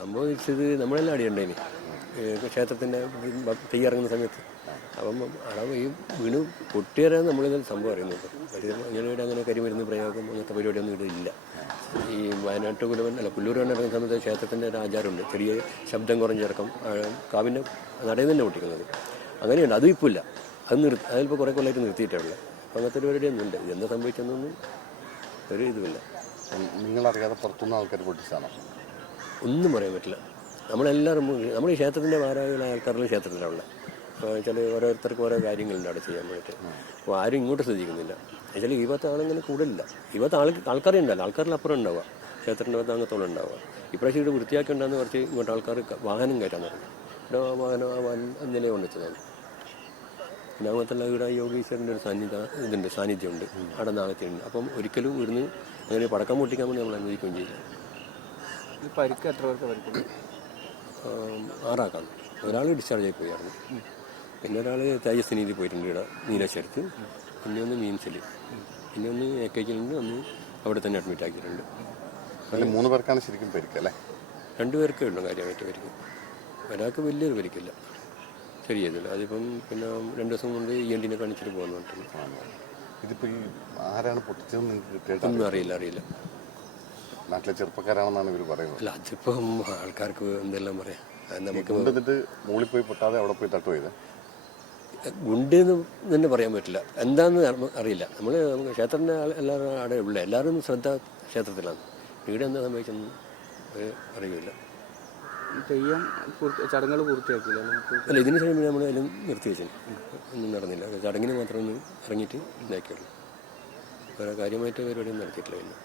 സംഭവിച്ചത് നമ്മളെല്ലാം അടിയുണ്ടേനി ക്ഷേത്രത്തിന്റെ തെയ്യിറങ്ങുന്ന സമയത്ത്. അപ്പം അവിടെ ഈ വീണ് പൊട്ടിയറിയാൻ നമ്മളിത് സംഭവം അറിയുന്നത് അങ്ങനെ അങ്ങനെ കരിമരുന്ന് പ്രയോഗം അങ്ങനത്തെ പരിപാടിയൊന്നും ഇവിടെ ഇല്ല. ഈ വയനാട്ട് കുലവൻ അല്ല പുല്ലൂർ വൻ ഇറങ്ങുന്ന സമയത്ത് ക്ഷേത്രത്തിന്റെ ഒരു ആചാരമുണ്ട്. ചെറിയ ശബ്ദം കുറഞ്ഞിറക്കം കാവിന്റെ നടയിൽ തന്നെ പൊട്ടിക്കുന്നത്. അങ്ങനെയുണ്ട്. അതും ഇപ്പോൾ ഇല്ല. അത് നിർത്തി അതിലിപ്പോൾ കുറേ കൊല്ലമായിട്ട് നിർത്തിയിട്ടുള്ളത് അപ്പം അങ്ങനത്തെ ഒരു പരിപാടിയൊന്നും ഉണ്ട് ഇതെന്താ സംഭവിച്ചതെന്നൊന്നും ഒരു ഇതുമില്ല. നിങ്ങളറിയാതെ പുറത്തുനിന്ന് ആൾക്കാർ പൊട്ടിച്ചാണോ ഒന്നും പറയാൻ പറ്റില്ല. നമ്മളെല്ലാവരും നമ്മൾ ഈ ക്ഷേത്രത്തിന്റെ ഭാരവാഹികളായ ആൾക്കാരുടെ ക്ഷേത്രത്തിലാണ്. വെച്ചാൽ ഓരോരുത്തർക്കും ഓരോ കാര്യങ്ങളുണ്ട് അവിടെ ചെയ്യാൻ വേണ്ടിയിട്ട്. അപ്പോൾ ആരും ഇങ്ങോട്ട് ശ്രദ്ധിക്കുന്നില്ല. എന്നുവെച്ചാൽ ഈ ഭാഗത്ത് ആളങ്ങനെ കൂടുതലില്ല. ഈ ഭാഗത്ത് ആൾ ആൾക്കാരെ ഉണ്ടല്ലോ ആൾക്കാരിൽ അപ്പുറം ഉണ്ടാവുക. ക്ഷേത്രത്തിന്റെ ഭാഗത്ത് അങ്ങത്തോളം ഉണ്ടാവുക. ഇപ്രാവശ്യം ഇവിടെ വൃത്തിയാക്കി ഉണ്ടാകുന്ന കുറച്ച് ഇങ്ങോട്ട് ആൾക്കാർ വാഹനം കയറ്റാൻ തുടങ്ങി. ഇവിടെ ആ വാഹനം ആ വാഹനം നില കൊണ്ടുവച്ചതാണ് പിന്നെ അങ്ങനത്തെ ഇവിടെ യോഗീശ്വരന്റെ ഒരു സാന്നിധ്യം ഇതുണ്ട് സാന്നിധ്യമുണ്ട്. അവിടെ നാളത്തിനുണ്ട് അപ്പം ഒരിക്കലും ഇവിടുന്ന് അങ്ങനെ പടക്കം പൊട്ടിക്കാൻ വേണ്ടി നമ്മൾ അനുവദിക്കുകയും ചെയ്യില്ല. ഈ പരിക്ക് എത്ര പേർക്ക് പരിക്കുന്നു ആറാക്കാം ഒരാൾ ഡിസ്ചാർജ് ആയി പോയായിരുന്നു പിന്നെ ഒരാൾ തേജസ്വിനിയിൽ പോയിട്ടുണ്ട് ഇവിടെ നീലേശ്വരത്ത്. പിന്നെ ഒന്ന് മീൻസിൽ. പിന്നെ ഒന്ന് എ കെ ജിയിലുണ്ട് ഒന്ന് അവിടെ തന്നെ അഡ്മിറ്റ് ആക്കിയിട്ടുണ്ട്. അതിൽ മൂന്ന് പേർക്കാണ് ശരിക്കും പരിക്കല്ലേ അല്ലേ? രണ്ടുപേർക്കേ ഉള്ളൂ കാര്യമായിട്ട് പരിക്ക്. ഒരാൾക്ക് വലിയൊരു പരിക്കില്ല. ശരിയതില്ല അതിപ്പം പിന്നെ രണ്ട് ദിവസം കൊണ്ട് ഇ എൻ ടിനെ കാണിച്ചിട്ട് പോകുന്നു പറഞ്ഞിട്ടുണ്ട് ആണോ? ഇതിപ്പോ ഈ ആരാണ് പൊട്ടിച്ചതെന്ന് നിങ്ങൾക്ക് കിട്ടിയിട്ട് ഒന്നും അറിയില്ല അറിയില്ല. നാട്ടിലെ ചെറുപ്പക്കാരാണെന്നാണ് ഇവർ പറയുന്നത്. അല്ല അതിപ്പം ആൾക്കാർക്ക് എന്തെല്ലാം പറയാം? അത് നമുക്ക് മുകളിൽ പോയി പൊട്ടാതെ അവിടെ പോയി തട്ടു ചെയ്ത് ഗുണ്ടെന്ന് തന്നെ പറയാൻ പറ്റില്ല. എന്താണെന്ന് അറിയില്ല. നമ്മൾ ക്ഷേത്രത്തിന്റെ എല്ലാവരും അവിടെ ഉള്ള. എല്ലാവരും ശ്രദ്ധ ക്ഷേത്രത്തിലാണ്. ഇവിടെ എന്താ സംഭവിച്ചെന്ന് അറിയില്ല. ഈ തെയ്യം പൂർത്തി ചടങ്ങുകൾ പൂർത്തിയാക്കില്ല അല്ല? ഇതിന് ശേഷം നമ്മൾ എല്ലാം നിർത്തി വെച്ചു ഒന്നും നടന്നില്ല. ചടങ്ങിന് മാത്രം ഒന്ന് ഇറങ്ങിയിട്ട് ഇതാക്കിയുള്ളൂ. വേറെ കാര്യമായിട്ട് പരിപാടിയൊന്നും നടത്തിയിട്ടില്ല പിന്നെ.